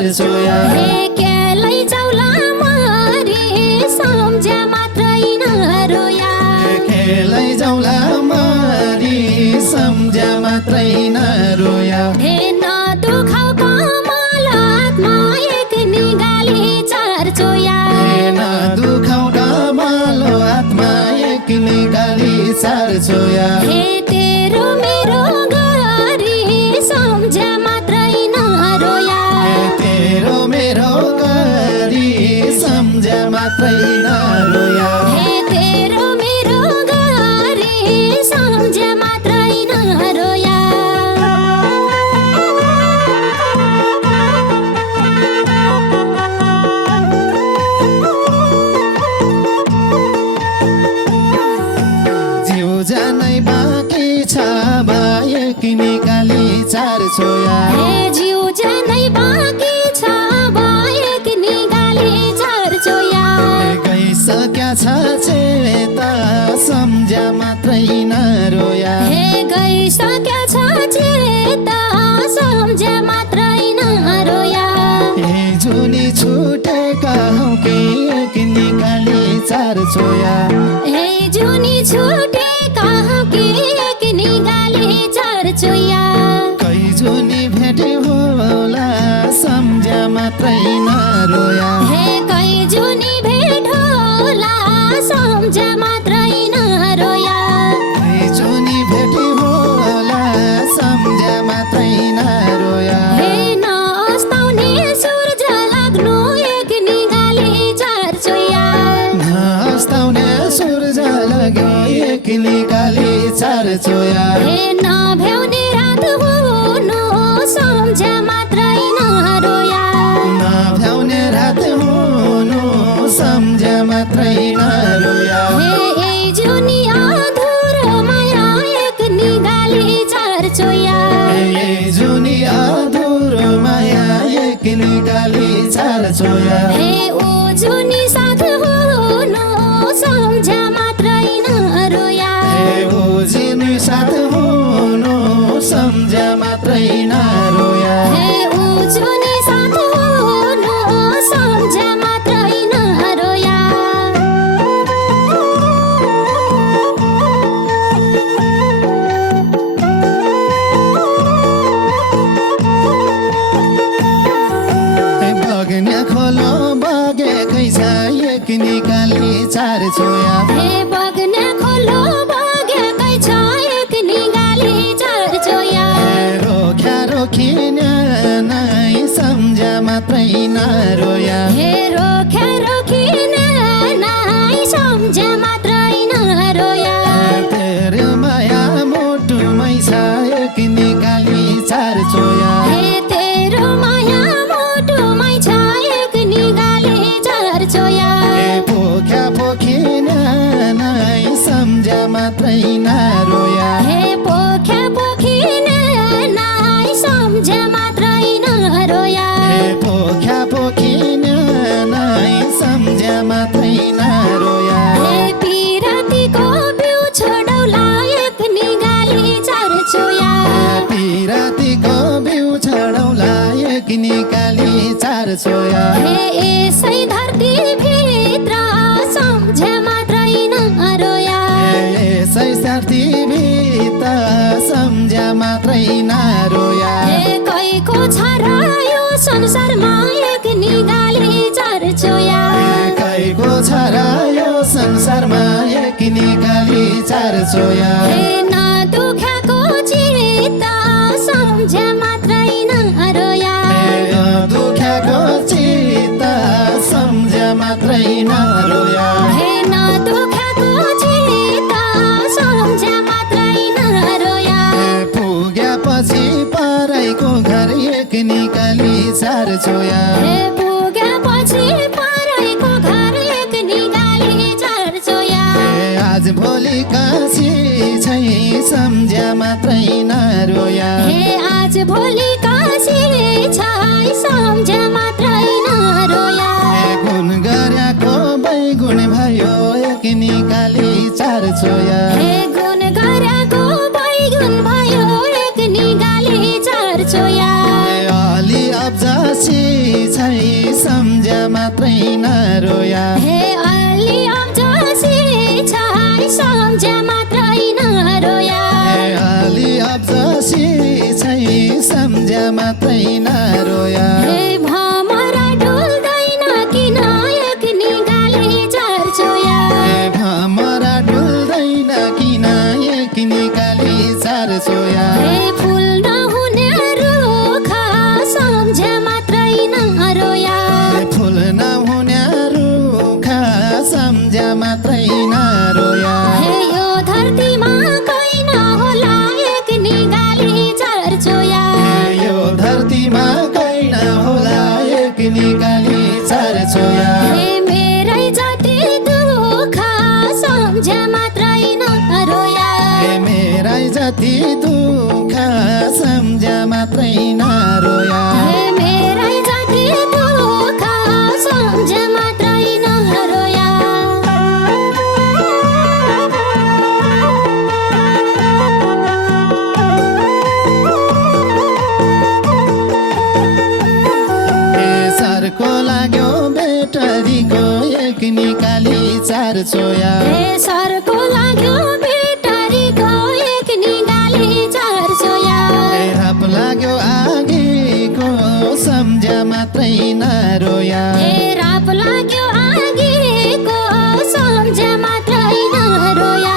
चार छोया हे केलै जाउला मरी सम्झ्या मात्रै नरोया खेलै जाउला मरी सम्झ्या मात्रै नरोया हे नदुखाउ कमल आत्मा एक निगाली चार छोया हे नदुखाउ कमल आत्मा एक निगाली चार छोया हे तेरो मेरो गरी सम्झ्या मात्रै नरोया तेरो मेरो गरी सम्झ्या मात्रै नरोया हे तेरो मेरो गरी सम्झ्या मात्रै नरोया जिउ जानै बाँकी छ एक निकाली चार छोया हे जिउ जानै बाँकी छ एक निगाली चार छोया गइसक्या छ चेता सम्झ्या मात्रै नरोया हे गइसक्या छ चेता सम्झ्या मात्रै नरोया हे जुनी छुटेका हौ कि एक निकाली चार छोया हे जुनी छुटेका हौ कि एक निगाली चार छोया कै जुनी भेटे होला सम्झ्या मात्रै नरोया हे कै जुनी भेट होला सम्झ्या मात्रै नरोया कै जुनी भेटे होला सम्झ्या मात्रै नरोया हे नअस्ताउने सूर्य लाग्नु एक निगाली चार छोया हस्ताउने सूर्य लाग्यो एक निकाली चार छोया हे नभ्याउने रात हुनु सम्झ्या मात्रै नरोया नभ्याउने रात हुनु सम्झ्या मात्रै नरोया हे ए जुनी अधुरो माया एक निगाली चार छोया ए जुनी अधुरो माया एक निकाली चार छोया हे ओ जुनी साथ हुनु सम्झ्या मात्रै नरोया हे बुझिनु साथ हुनु सम्झ्या मात्रै नरोया हे ओ जुनी साथ हुनु सम्झ्या मात्रै नरोया बग्ने खोलो बगेकै छ एक निकाली चार छोया हे बग्ने खोलो बगेकै छ एक निगाली चार छोया रोख्या रोखिने नै सम्झ्या मात्रै नरोया हे रोख्या रोखिने नै सम्झ्या मात्रै नरोया तेरो माया मुटुमै छ एक निकाली चार छोया हे तेरो माया मुटुमै छ एक निगाली चार छोया पोख्या पोखिने नै सम्झ्या मात्रै नरोया हे पोख्या पोखिने नै सम्झ्या मात्रै नरोया पोख्या पोखिने नै सम्झ्या मात्रै नरोया हे पिरातीको बिउ छोडौला एक निगाली चार छोया पिरातीको बिउ छडौला एक निकाली चार छोया हे यसै धरती भित्र सम्झ्या मात्रै नरोया यसै साथी भित्र सम्झ्या मात्रै नरोया हे कैको छ र यो संसारमा एक निगाली चार छोया कैको छ र यो संसारमा एक निकाली चार छोया हे नदुख्याको चित्त सम्झ्या मात्रै नरोया दुख्याको चित्त सम्झ्या मात्रै नरोया हे नदुख्याको चित्त सम्झ्या मात्रै नरोया पुगेपछि परैको घर एक निकाली चार छोया हे पुगेपछि परैको घर एक निगाली चार छोया आज भोलि काशी छै सम्झ्या मात्रै नरोया हे आज भोलि काशी छै सम्झ्या मात्रै नरोया गुण गरेको बैगुण भयो एक निकाली चार छोया हे गुण गरेको बैगुण भयो एक निगाली चार छोया अलि अब्जा जसी छै सम्झ्या मात्रै नरोया हे अलि अब्जसी छै सम्झ्या मात्रै नरोया अलि अब्जसी छै सम्झ्या मात्रै नरोया हे भमरा डुल्दैन किन एक निगाले चर्चोया भमरा डुल्दैन किन एक निगाले चर्चोया फुल नहुने रुख सम्झ्या मात्रै नरोया फुल नहुने रुख सम्झ्या मात्रै नरोया यो धरतीमा कोही नहोला एक निगाले चर्चोया यो धरतीमा कोही नहोला एक निगाले चर्चोया मेरै जति दुःख सम्झ्या मात्रै नरोया मेरै जति दुःख सम्झ्या मात्रै नरोया मेरै जति दुःख सम्झ्या मात्रै नरोया सरको लाग्यो बेटरीको एक निकाली चर्चोया सरको लाग्यो बेटरीको एक निगाले चर्चोया राप लाग्यो आगीको सम्झ्या मात्रै नरोया राप लाग्यो आगीको सम्झ्या मात्रै नरोया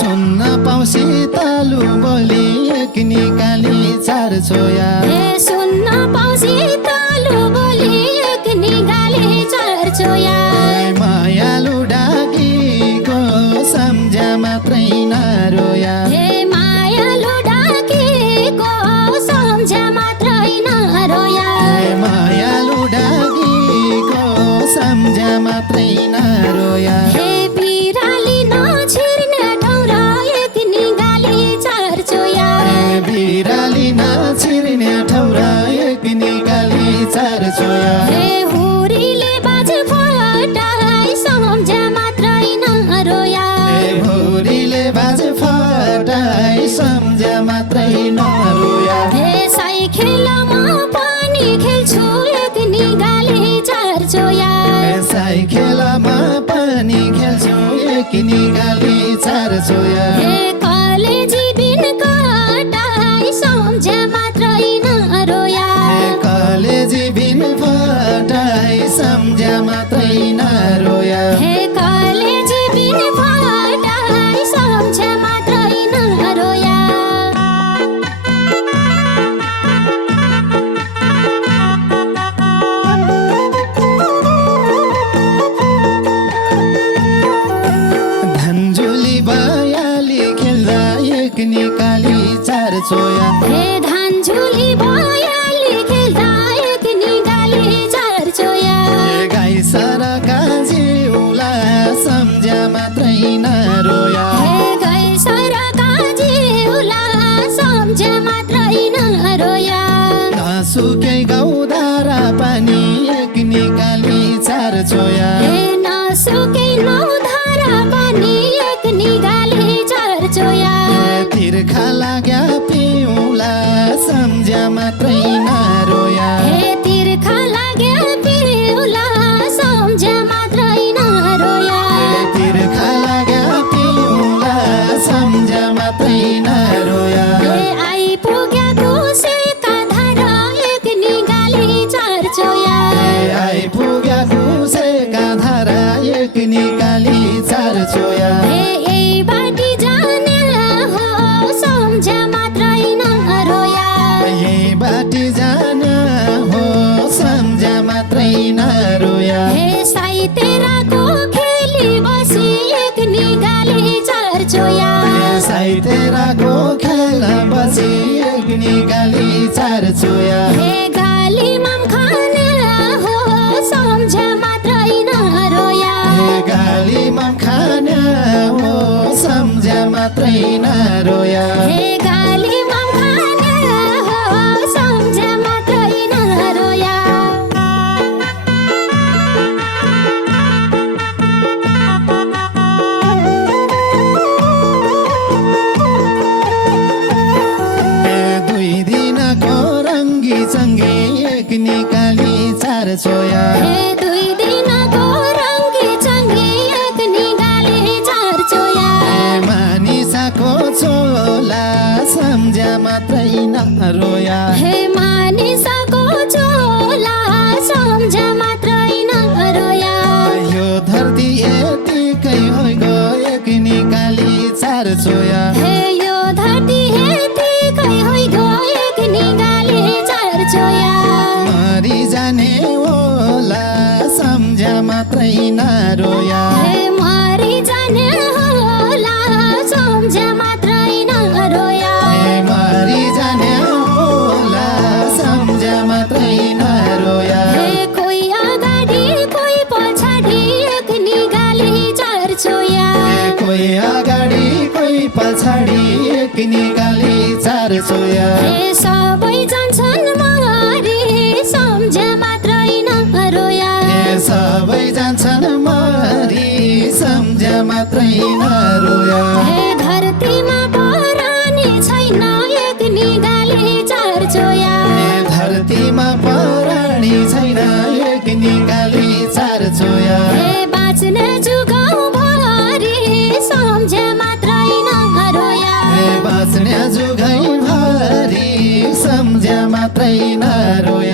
सुन्न पाउँसी तालु बोली एक निकाली चर्चोया सुन्न पाउँसी तालु बोली एक निगाले चर्चोया मायालु डाकीको सम्झ्या मात्रै नरोया मायालु डाकीको सम्झ्या मात्रै नरोया मायालु डाकीको सम्झ्या मात्रै नरोया बिराली नछिर्ने ठाउँ एक निगाले चर्चोया बिराली नछिर्ने ठाउँ एक निगाले चर्चोया हुरीले बाजे फटाई सम्झ्या मात्रै नरोया भोरीले बाजे फटाई सम्झ्या मात्रै नरोया साइखेलमा पनि खेल्छु एक निगाले चर्चोया साइखेलमा पनि खेल्छु एक निगाले चर्चोया कलेजी बिन कटाई सम्झ्या मात्रै नरोया कलेजी बिन फटाई सम्झ्या मात्रै नरोया कलेजी बिन फटाई सम्झ्या मात्रै नरोया धन्जुली बयाली खेल्दा एक निकाली चर्चोया धानझुली बयाली खेल्दा एक निगाले चर्चोया गाई सरका जिउला सम्झ्या मात्रै नरोया गै सरका जिउला सम्झ्या मात्रै नरोया नसुकै गौधारा पानी एक निकाली चर्चोया नसुकै नौधारा पनि एक निगाले चर्चोया तिर्खा लाग्या पिउला सम्झ्या मात्रै नरोया तिर्खा लाग्या पिउला सम्झ्या मात्रै नरोया तिर्खा लाग्या पिउला सम्झ्या मात्रै नरोया आइपुग्या कुसेका धारा एक निगाले चर्चोया आइपुग्या कुसेका धारा एक निकाली चर्चोया यही बाटी जाने हो सम्झ्या मात्रै नरोया यही बाटी जान हो सम्झ्या मात्रै नरोया साइतेराको खेली बसी एक निगाले चर्चोया साइतेराको खेल बसी एक निकाली चर्चोया गाली मम खाने हो सम्झ्या मात्रै नरोया गाली खान हो सम्झ्या मात्रै नरोया गाली मम खाने हो सम्झ्या मात्रै नरोया दुई दिनको रङ्गी चङ्गी एक निकाली निकाली चार चोया हे 2 दिनको रङ्गी चङ्गी एक निगाले चार चोया मानिसाको चोला सम्झ्या मात्रै नरोया हे मानिसको चोला सम्झ मात्रै नरोया यो धरती यतिकै होइ गयो कि निकाली चार चोया हे यो धरती यतिकै होइ गयो कि निगाले चार चोया मरि जाने होला सम्झ्या मात्रै नरोया हे मरि जाने होला सम्झ मात्रै नरोया मरि जाने होला सम्झ्या मात्रै नरोया हे कोही अगाडि कोही पछाडि एक निगाले चार चोया कोही अगाडि कोही पछाडि एक निकाली चार चोया हे सबै जान्छन् मरि सम्झ मात्रै नरोया सबै जान्छन् मरि सम्झ्या मात्रै नरोया हे धरतीमा परानी छैन एक निगाले चार चोया धरतीमा पराणी छैन एक निकाली चार चोया हे बाँच्ने जुगाउँ भरि सम्झ मात्रै नरोया बाँच्ने जुगाइ भरि सम्झ्या मात्रै नरोया